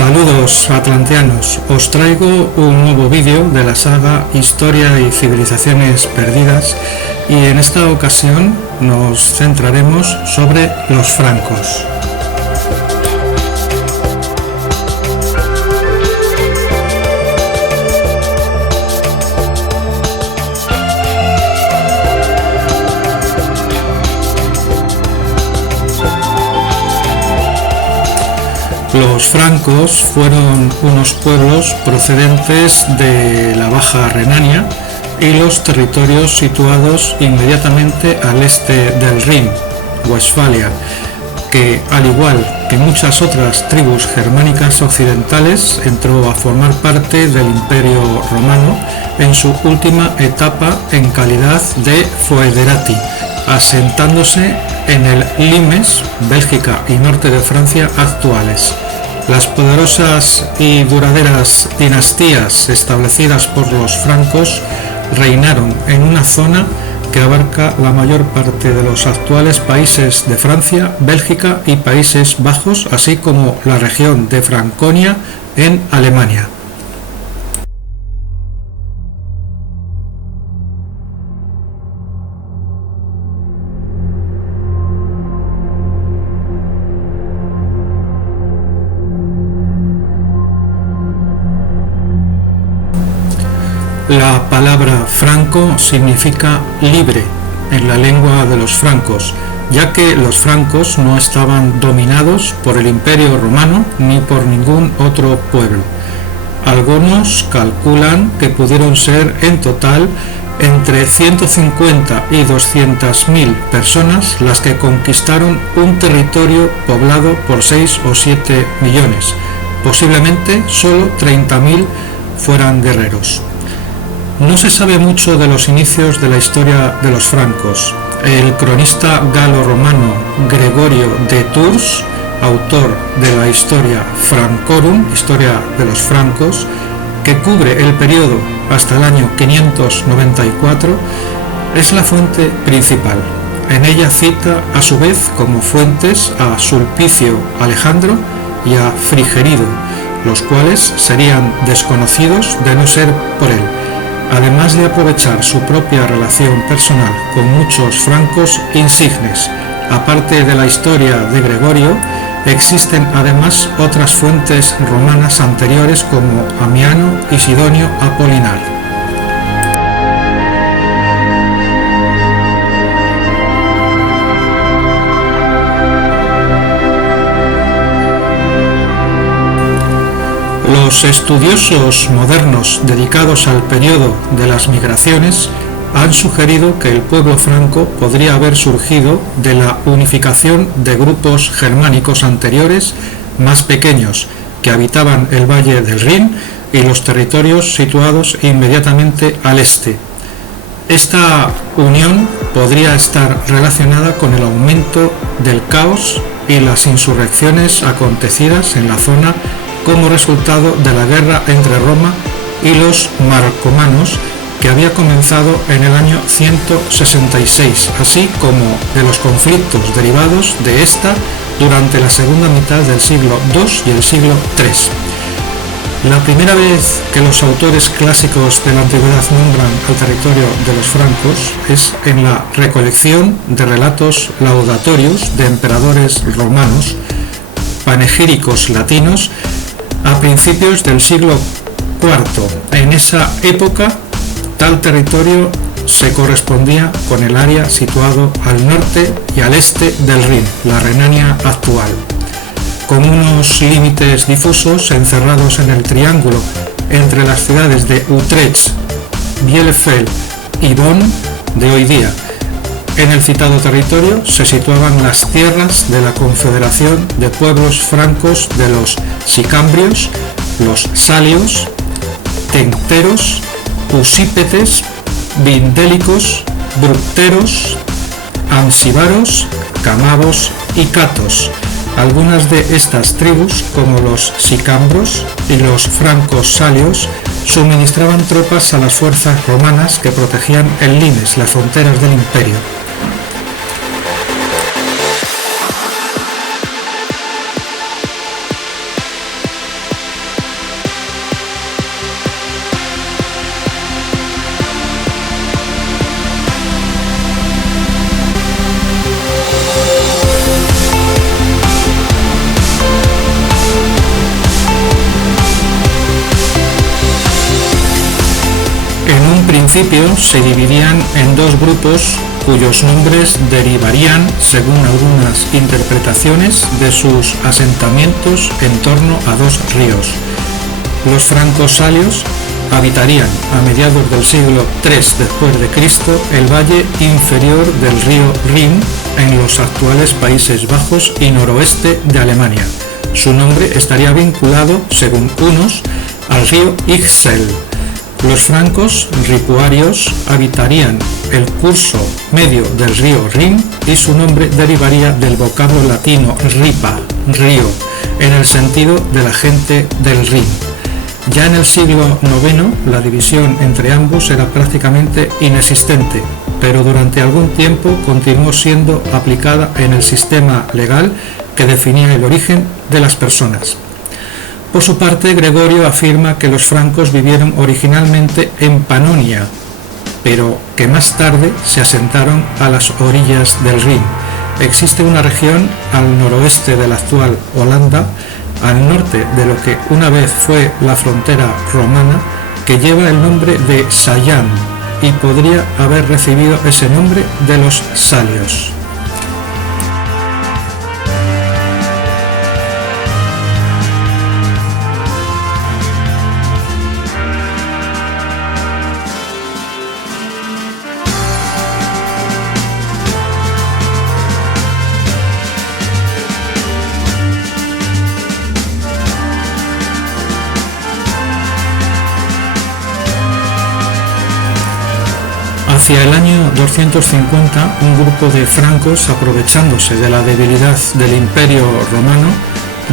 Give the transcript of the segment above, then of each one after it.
Saludos atlanteanos, os traigo un nuevo vídeo de la saga Historia y Civilizaciones Perdidas y en esta ocasión nos centraremos sobre los francos. Los francos fueron unos pueblos procedentes de la Baja Renania y los territorios situados inmediatamente al este del Rin, Westfalia, que al igual que muchas otras tribus germánicas occidentales entró a formar parte del Imperio Romano en su última etapa en calidad de foederati, asentándose en el Limes, Bélgica y norte de Francia actuales. Las poderosas y duraderas dinastías establecidas por los francos reinaron en una zona que abarca la mayor parte de los actuales países de Francia, Bélgica y Países Bajos, así como la región de Franconia en Alemania. La palabra franco significa libre en la lengua de los francos, ya que los francos no estaban dominados por el Imperio Romano ni por ningún otro pueblo. Algunos calculan que pudieron ser en total entre 150 y 200.000 personas las que conquistaron un territorio poblado por 6 o 7 millones. Posiblemente solo 30.000 fueran guerreros. No se sabe mucho de los inicios de la historia de los francos. El cronista galo-romano Gregorio de Tours, autor de la Historia Francorum, Historia de los francos, que cubre el periodo hasta el año 594, es la fuente principal. En ella cita a su vez como fuentes a Sulpicio Alejandro y a Frigerido, los cuales serían desconocidos de no ser por él. Además de aprovechar su propia relación personal con muchos francos insignes. Aparte de la historia de Gregorio, existen además otras fuentes romanas anteriores como Amiano y Sidonio Apolinar. Los estudiosos modernos dedicados al periodo de las migraciones han sugerido que el pueblo franco podría haber surgido de la unificación de grupos germánicos anteriores más pequeños que habitaban el valle del Rin y los territorios situados inmediatamente al este. Esta unión podría estar relacionada con el aumento del caos y las insurrecciones acontecidas en la zona como resultado de la guerra entre Roma y los marcomanos que había comenzado en el año 166, así como de los conflictos derivados de esta durante la segunda mitad del siglo II y el siglo III. La primera vez que los autores clásicos de la antigüedad nombran al territorio de los francos es en la recolección de relatos laudatorios de emperadores romanos, panegíricos latinos, a principios del siglo IV. En esa época, tal territorio se correspondía con el área situado al norte y al este del Rin, la Renania actual, con unos límites difusos encerrados en el triángulo entre las ciudades de Utrecht, Bielefeld y Bonn de hoy día. En el citado territorio se situaban las tierras de la Confederación de Pueblos Francos de los Sicambrios, los Salios, Tencteros, Usípetes, Vindélicos, Bructeros, Amsibaros, Camavos y Catos. Algunas de estas tribus, como los sicambros y los francos salios, suministraban tropas a las fuerzas romanas que protegían el Limes, las fronteras del imperio. principio se dividían en dos grupos cuyos nombres derivarían, según algunas interpretaciones, de sus asentamientos en torno a dos ríos. Los francos salios habitarían a mediados del siglo III después de Cristo el valle inferior del río Rin en los actuales Países Bajos y noroeste de Alemania. Su nombre estaría vinculado, según unos, al río Ixel. Los francos ripuarios habitarían el curso medio del río Rin y su nombre derivaría del vocablo latino ripa, río, en el sentido de la gente del Rin. Ya en el siglo IX la división entre ambos era prácticamente inexistente, pero durante algún tiempo continuó siendo aplicada en el sistema legal que definía el origen de las personas. Por su parte, Gregorio afirma que los francos vivieron originalmente en Panonia, pero que más tarde se asentaron a las orillas del Rin. Existe una región al noroeste de la actual Holanda, al norte de lo que una vez fue la frontera romana, que lleva el nombre de Sayán y podría haber recibido ese nombre de los salios. Hacia el año 250, un grupo de francos, aprovechándose de la debilidad del Imperio romano,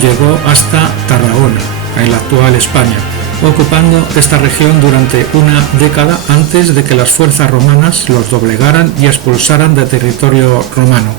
llegó hasta Tarragona, en la actual España, ocupando esta región durante una década antes de que las fuerzas romanas los doblegaran y expulsaran de territorio romano.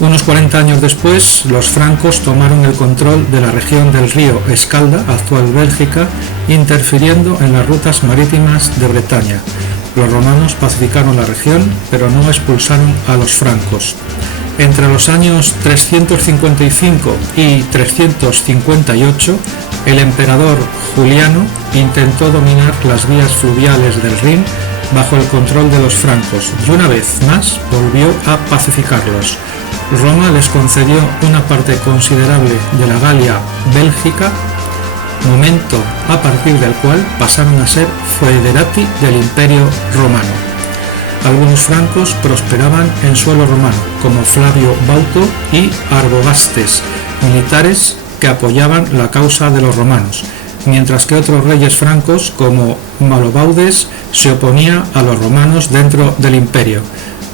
Unos 40 años después, los francos tomaron el control de la región del río Escalda, actual Bélgica, interfiriendo en las rutas marítimas de Bretaña. Los romanos pacificaron la región, pero no expulsaron a los francos. Entre los años 355 y 358, el emperador Juliano intentó dominar las vías fluviales del Rin bajo el control de los francos y una vez más volvió a pacificarlos. Roma les concedió una parte considerable de la Galia bélgica, momento a partir del cual pasaron a ser foederati del Imperio Romano. Algunos francos prosperaban en suelo romano, como Flavio Bauto y Arbogastes, militares que apoyaban la causa de los romanos, mientras que otros reyes francos, como Malobaudes, se oponía a los romanos dentro del imperio.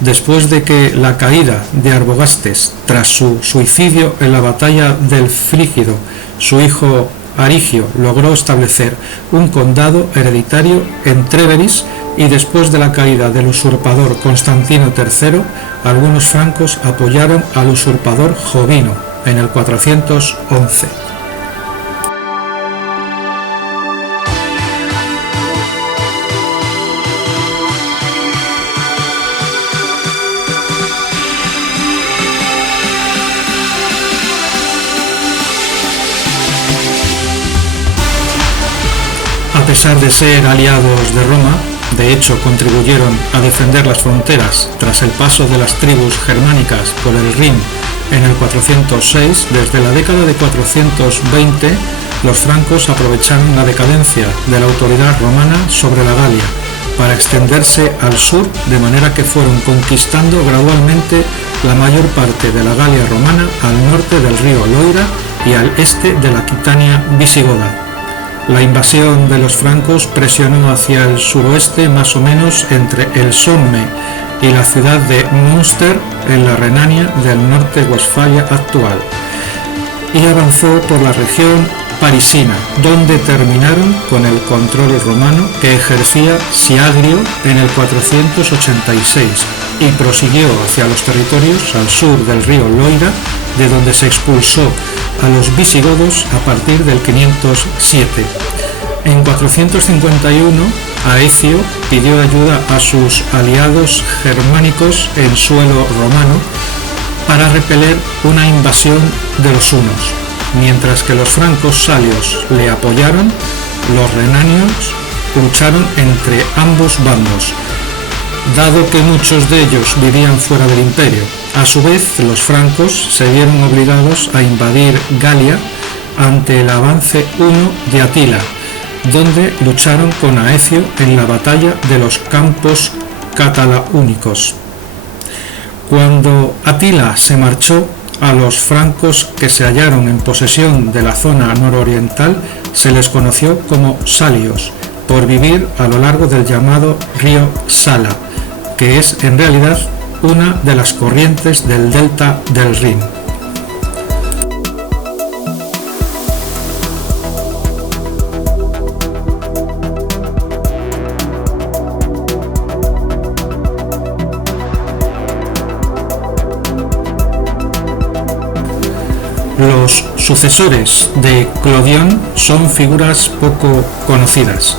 Después de que la caída de Arbogastes, tras su suicidio en la batalla del Frígido, su hijo Arigio logró establecer un condado hereditario en Tréveris, y después de la caída del usurpador Constantino III, algunos francos apoyaron al usurpador Jovino en el 411. A pesar de ser aliados de Roma, de hecho contribuyeron a defender las fronteras tras el paso de las tribus germánicas por el Rin en el 406. Desde la década de 420, los francos aprovecharon la decadencia de la autoridad romana sobre la Galia para extenderse al sur, de manera que fueron conquistando gradualmente la mayor parte de la Galia romana al norte del río Loira y al este de la Aquitania visigoda. La invasión de los francos presionó hacia el suroeste, más o menos entre el Somme y la ciudad de Münster, en la Renania del Norte-Westfalia actual, y avanzó por la región parisina, donde terminaron con el control romano que ejercía Siagrio en el 486 y prosiguió hacia los territorios al sur del río Loira, de donde se expulsó a los visigodos a partir del 507. En 451, Aecio pidió ayuda a sus aliados germánicos en suelo romano para repeler una invasión de los hunos. Mientras que los francos salios le apoyaron, los renanios lucharon entre ambos bandos, dado que muchos de ellos vivían fuera del imperio. A su vez, los francos se vieron obligados a invadir Galia ante el avance huno de Atila, donde lucharon con Aecio en la batalla de los Campos Catalaúnicos. Cuando Atila se marchó, a los francos que se hallaron en posesión de la zona nororiental se les conoció como salios, por vivir a lo largo del llamado río Sala, que es en realidad una de las corrientes del delta del Rin. Los sucesores de Clodión son figuras poco conocidas.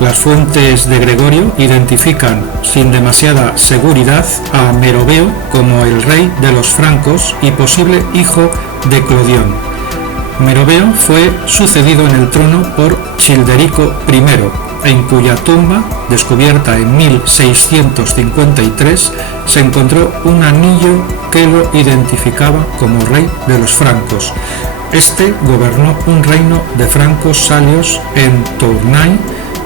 Las fuentes de Gregorio identifican sin demasiada seguridad a Meroveo como el rey de los francos y posible hijo de Clodión. Meroveo fue sucedido en el trono por Childerico I, en cuya tumba, descubierta en 1653, se encontró un anillo que lo identificaba como rey de los francos. Este gobernó un reino de francos salios en Tournai,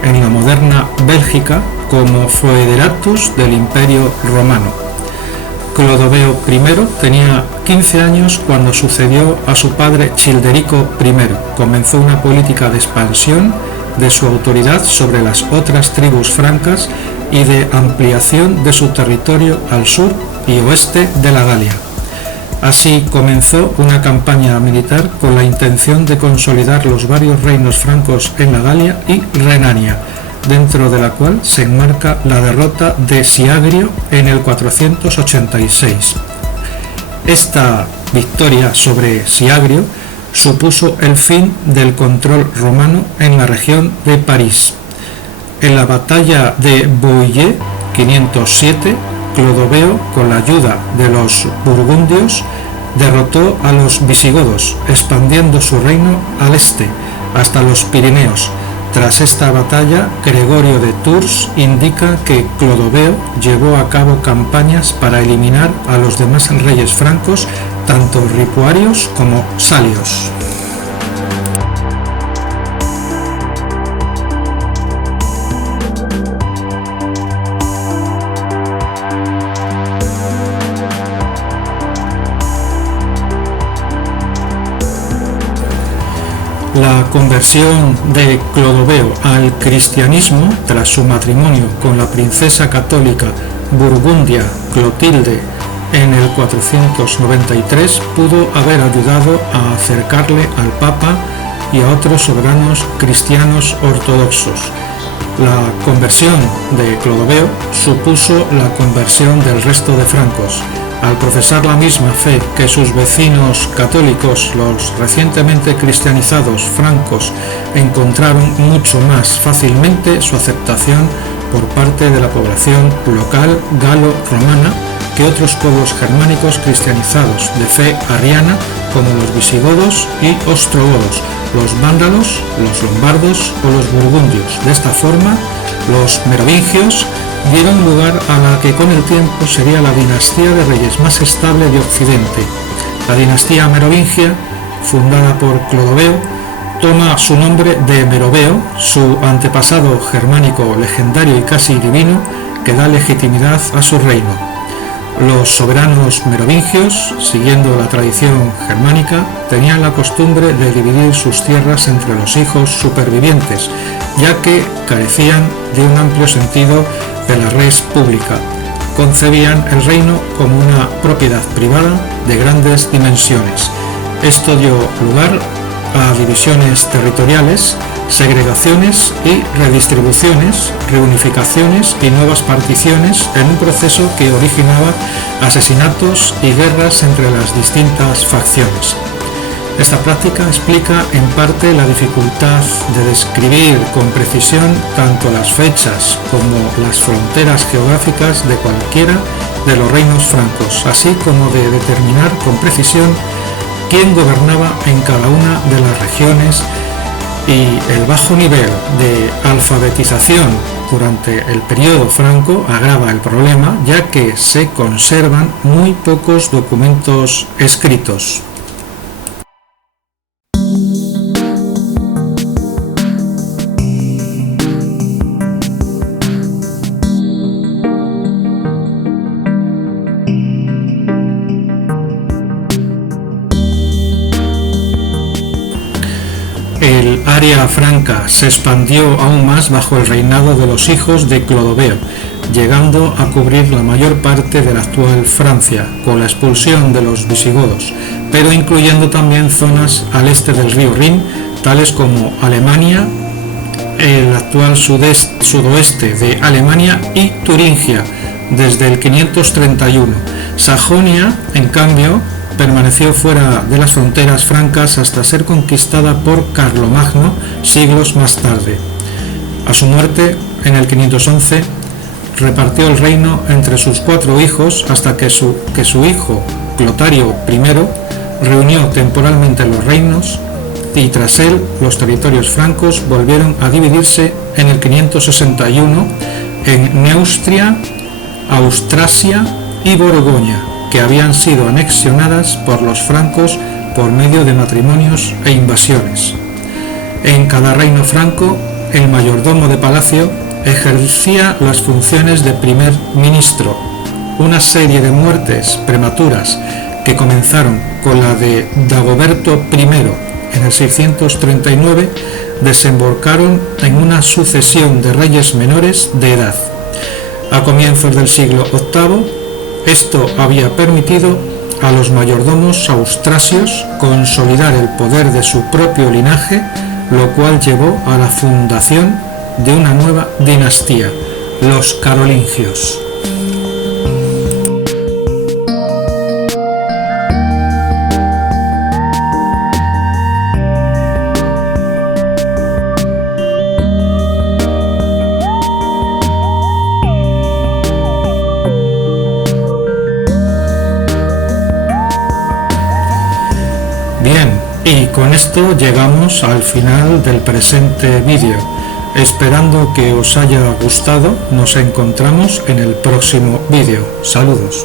en la moderna Bélgica, como foederatus del Imperio Romano. Clodoveo I tenía 15 años cuando sucedió a su padre Childerico I. Comenzó una política de expansión de su autoridad sobre las otras tribus francas y de ampliación de su territorio al sur y oeste de la Galia. Así comenzó una campaña militar con la intención de consolidar los varios reinos francos en la Galia y Renania, dentro de la cual se enmarca la derrota de Siagrio en el 486. Esta victoria sobre Siagrio supuso el fin del control romano en la región de París. En la batalla de Bouillé, 507, Clodoveo, con la ayuda de los burgundios, derrotó a los visigodos, expandiendo su reino al este, hasta los Pirineos. Tras esta batalla, Gregorio de Tours indica que Clodoveo llevó a cabo campañas para eliminar a los demás reyes francos, tanto ripuarios como salios. La conversión de Clodoveo al cristianismo tras su matrimonio con la princesa católica burgundia Clotilde en el 493 pudo haber ayudado a acercarle al Papa y a otros soberanos cristianos ortodoxos. La conversión de Clodoveo supuso la conversión del resto de francos. Al profesar la misma fe que sus vecinos católicos, los recientemente cristianizados francos encontraron mucho más fácilmente su aceptación por parte de la población local galo-romana que otros pueblos germánicos cristianizados de fe arriana como los visigodos y ostrogodos, los vándalos, los lombardos o los burgundios. De esta forma, los merovingios dieron lugar a la que con el tiempo sería la dinastía de reyes más estable de Occidente. La dinastía merovingia, fundada por Clodoveo, toma su nombre de Meroveo, su antepasado germánico legendario y casi divino, que da legitimidad a su reino. Los soberanos merovingios, siguiendo la tradición germánica, tenían la costumbre de dividir sus tierras entre los hijos supervivientes, ya que carecían de un amplio sentido de la res pública. Concebían el reino como una propiedad privada de grandes dimensiones. Esto dio lugar a divisiones territoriales, segregaciones y redistribuciones, reunificaciones y nuevas particiones en un proceso que originaba asesinatos y guerras entre las distintas facciones. Esta práctica explica en parte la dificultad de describir con precisión tanto las fechas como las fronteras geográficas de cualquiera de los reinos francos, así como de determinar con precisión quién gobernaba en cada una de las regiones y el bajo nivel de alfabetización durante el periodo franco agrava el problema, ya que se conservan muy pocos documentos escritos. El área franca se expandió aún más bajo el reinado de los hijos de Clodoveo, llegando a cubrir la mayor parte de la actual Francia, con la expulsión de los visigodos, pero incluyendo también zonas al este del río Rin, tales como Alemania, el actual sudoeste de Alemania y Turingia, desde el 531. Sajonia, en cambio, permaneció fuera de las fronteras francas hasta ser conquistada por Carlomagno siglos más tarde. A su muerte, en el 511, repartió el reino entre sus 4 hijos hasta que su hijo, Clotario I, reunió temporalmente los reinos y tras él los territorios francos volvieron a dividirse en el 561 en Neustria, Austrasia y Borgoña, que habían sido anexionadas por los francos por medio de matrimonios e invasiones. En cada reino franco, el mayordomo de palacio ejercía las funciones de primer ministro. Una serie de muertes prematuras que comenzaron con la de Dagoberto I en el 639 desembocaron en una sucesión de reyes menores de edad. A comienzos del siglo VIII, esto había permitido a los mayordomos austrasios consolidar el poder de su propio linaje, lo cual llevó a la fundación de una nueva dinastía, los carolingios. Bien, y con esto llegamos al final del presente vídeo. Esperando que os haya gustado, nos encontramos en el próximo vídeo. Saludos.